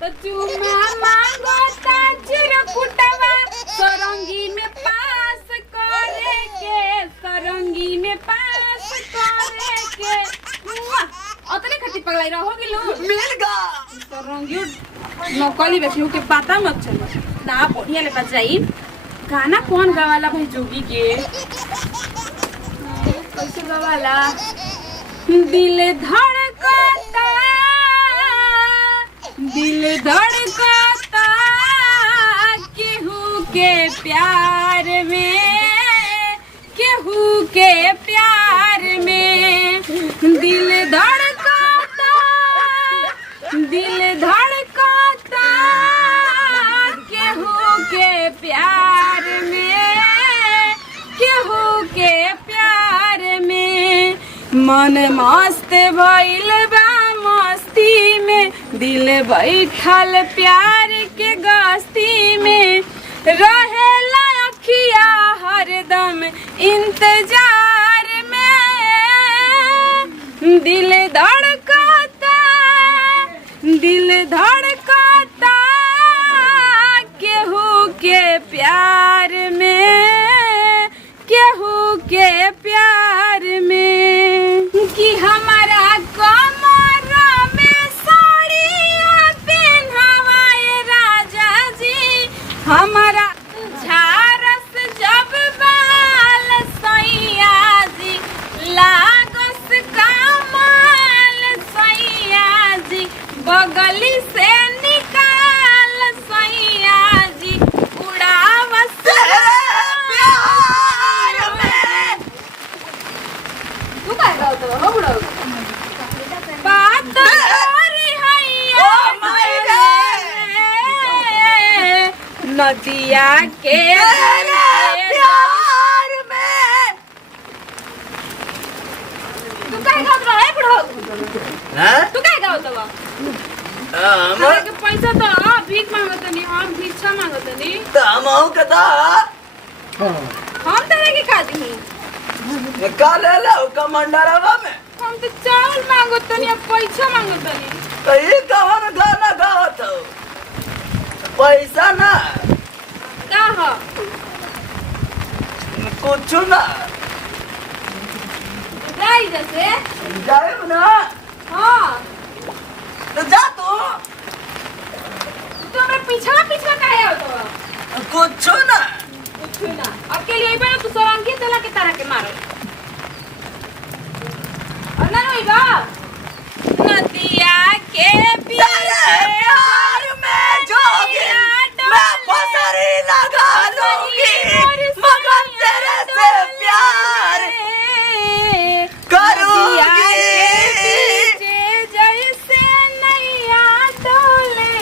तो चुमा मांगो ता चिरकुटवा सरंगी में पास करे के सरंगी में पास करे के अतने खट्टी पगलाई रहो गिलो मिल गा सरंगी नौकली बैठी के पता मत चलो ना बढ़िया ले बजाई गाना कौन गावाला भाई जोगी के कैसे गवाला दिल धड़कता केहू के प्यार में केहू के प्यार में दिल धड़कता केहू के प्यार में केहू के प्यार में मन मस्त भइल बा मस्ती में दिल बैठल प्यार के गस्ती में रहेला अखिया हरदम इंतजार में दिल धड़कता केहू के प्यार में केहू के प्यार में कि हमारा कमर में साड़ियाँ पहनावाए राजा जी हमारा झारस जब बाल सैया जी लागस कमाल सैया जी बगली से निकाल सैया जी उड़ावस नदिया के प्यार में तू काय गावत रहा बुढ़ो तू काय गावत बा हमरा के पैसा तो भीख मांगत नहीं हम भिक्षा मांगत नहीं तो हम कदा हम तेरे के का दी निकाल ले कमांडरवा में हम तो चावल मांगत नहीं पैसा मांगत नहीं तो ये कौन गाना गावत हो पैसा ना का हो कुछ ना जाई जैसे जाए ना हां तो जा तू हमरा पीछा काहे आवत बा कुछ ना अकेले ही बना तू सरंगी चला के तारा के मारो अन्ना नहीं बा नदिया के प्यार में जोगी मैं फसरी लगा लूंगी मगर तेरे से प्यार करूंगी जैसे नैया डोले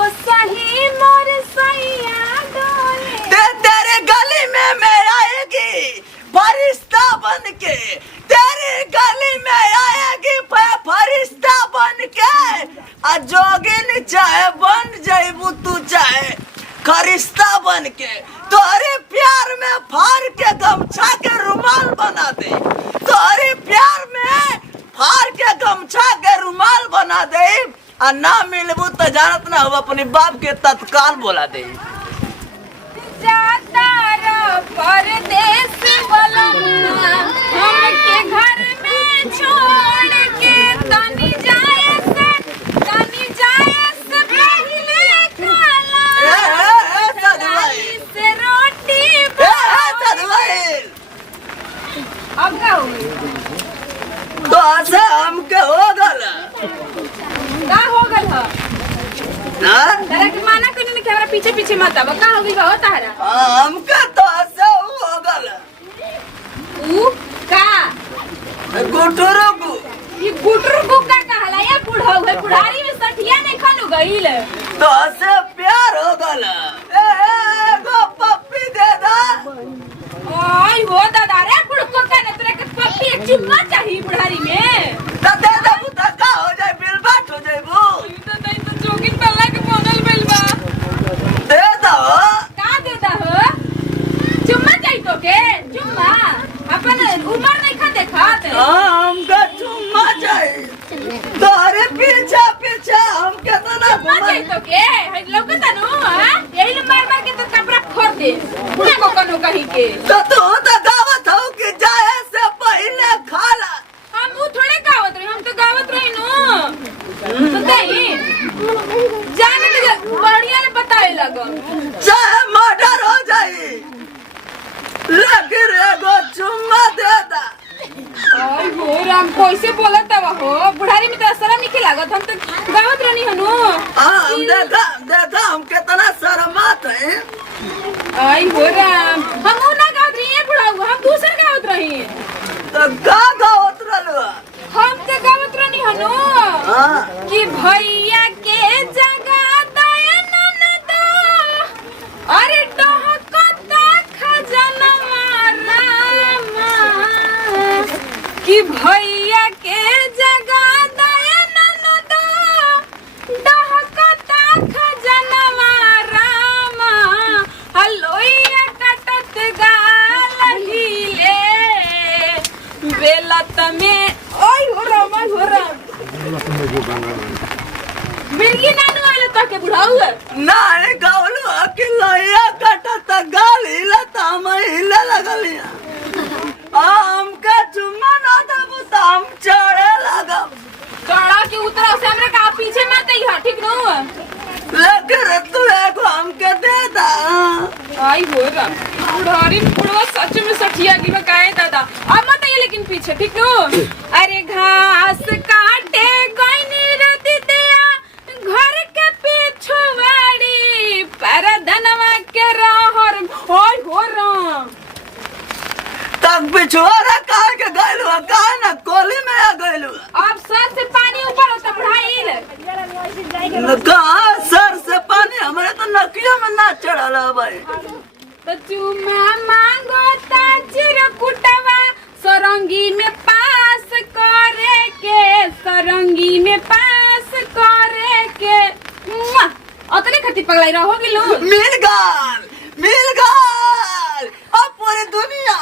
ओ सही मोर सैया डोले तेरे गली में मैं आएगी फरिश्ता बन के तेरी गली में आएगी फरिश्ता बन के आ जोगिन चाहे बन जाइबू तू चाहे खरिश्ता बन के तोरे प्यार में फाड़ के गमछा के रुमाल बना दे तोरे प्यार में फाड़ के गमछा के रुमाल बना दे आ ना मिलबू तो जानत ना हो अपने बाप के तत्काल बोला दे जाता रो परदेस बलमुआ हमके घर में छोड़ के तनी जाए से पहले खाला से रोटी अब का हुई तो ऐसे हमके हो गला का हो गल ह ना तारा के माना कोनी ने हमरा पीछे मत आवा का हो गई बा तारा हमके तो ऐसे हो गला ऊ का गुटुरु गु ये गुटरू को का कहला या बुढ़ा है बुढ़ारी में सठिया नहीं खानु गईल तो ऐसे प्यार हो गला गो पप्पी दे दा ओय हो दादा रे बुढ़को का न तेरे के पप्पी एक चुम्मा चाहिए बुढ़ारी में तो दे दा पुता का हो जाए बिल बाट हो जाए वो तो जोगिन पल्ला के बनल बेल बा दे दो का देता हो चुम्मा चाहिए तो के चुम्मा अपन उम्र नहीं खा देखत हमका चुम्मा चाहिए तोरे पीछे हमके तो ना जाई तो के है लौकता नु हां यही ले मार मार के तो कपड़ा फोड़ दे पूरा को कनो कहीं के तो तू तो गावत हो कि जाए से पहले खाला हम वो थोड़े गावत रही हम तो गावत रही नु बताई जाने तो बढ़िया ने बताए लगो चाहे मर्डर हो जाए लेकिन एगो चुम्मा दे दा आई हो राम कैसे बोलत बा हो बुढ़ारी में तो शर्म नहीं लागत हम तो गावत रहनी हनु हम देखा हम कितना शर्मात हैं आई हो राम हम ना गावत रही है बुढ़ाऊ हम दूसर गावत रही तो गा उतरल हम तो गावत रहनी हनु कि भैया के जगह दया ननद अरे डहकता खजनवा रामा कि भैया के जगह दया ननद डहकता खजनवा रामा हलोइया कटत गाल हिले बेलत में ओय हो राम मिर्गी नानू आले तो के बुढ़ाऊ नारे गावलू अकेला कटत गाली लता महिला लगलिया हमके चुम्मा ना देबू तो हम चढ़े लगब चढ़ा के उतरा से हमरा का पीछे मत आई हा ठीक नो लेकिन तू एगो हमके दे दा आई हो राम बुढ़ारी बुढ़वा सच में सठिया की बकाए दादा अब मत आइए लेकिन पीछे ठीक नो अरे घास काटे गईनी रति दिया घर के पिछवाड़ी पर धनवा के रहर ओय हो राम तब पिछवाड़ा कहा के गइलू कहा ना कोली में आ गइलू अब सर से पानी ऊपर होता बुढ़ाइल कहा सर से पानी हमारे तो नकिया में ना चढ़ल भाई तो चुमा मांगो ता चिरकुटवा सरंगी में पास करे के सरंगी में पास करे के अतने खती पगलाई रहो गिलो मिल गल अब पूरी दुनिया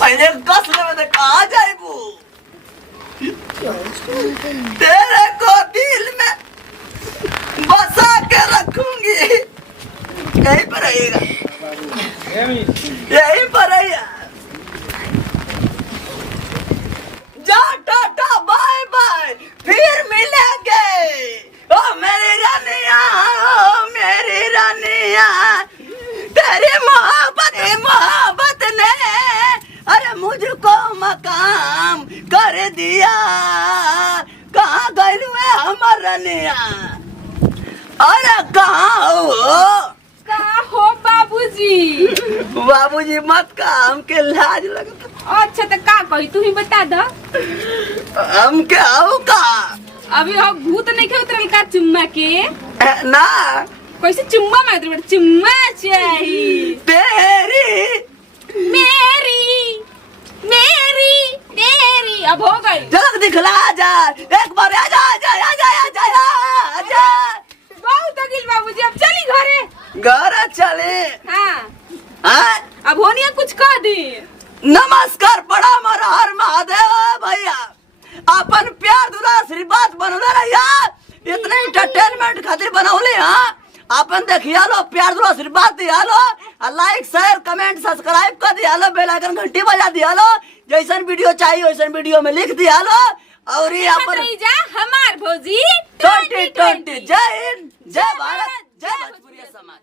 पहले कस में तो कहा जाएबू तेरे को दिल में बसा के रखूंगी यहीं पर रहेगा यहीं पर रहेगा जा टाटा बाय बाय फिर मिलेंगे ओ मेरी रानिया ओ मेरी रानिया तेरी मोहब्बत ने अरे मुझको मकाम कर दिया कहाँ गइलू है हमर रानिया अरे कहाँ हो बाबूजी मत का हमके लाज लगता अच्छा तो का कही तू ही बता द हम क्या हो का अभी हो भूत नहीं के उतरल का चुम्मा के ना कैसे चुम्मा में उतर चुम्मा चाहिए तेरी मेरी अब हो गई झलक दिखला जा एक बार आजा बहुत अगिल बाबूजी अब चली घरे घर चले हाँ अब होनिया कुछ कह दी नमस्कार बड़ा हमारा हर महादेव भैया अपन प्यार दुला आशीर्वाद बनौले रहिया इतने एंटरटेनमेंट खातिर बनौले हाँ अपन देखिया लो प्यार दुला आशीर्वाद दिया लो लाइक शेयर कमेंट सब्सक्राइब कर दिया लो बेल आइकन घंटी बजा दिया लो जैसन वीडियो चाहिए वैसन वीडियो में लिख दिया लो और ये अपन जा हमार भौजी 2020 जय हिंद जय भारत जय भोजपुरी समाज।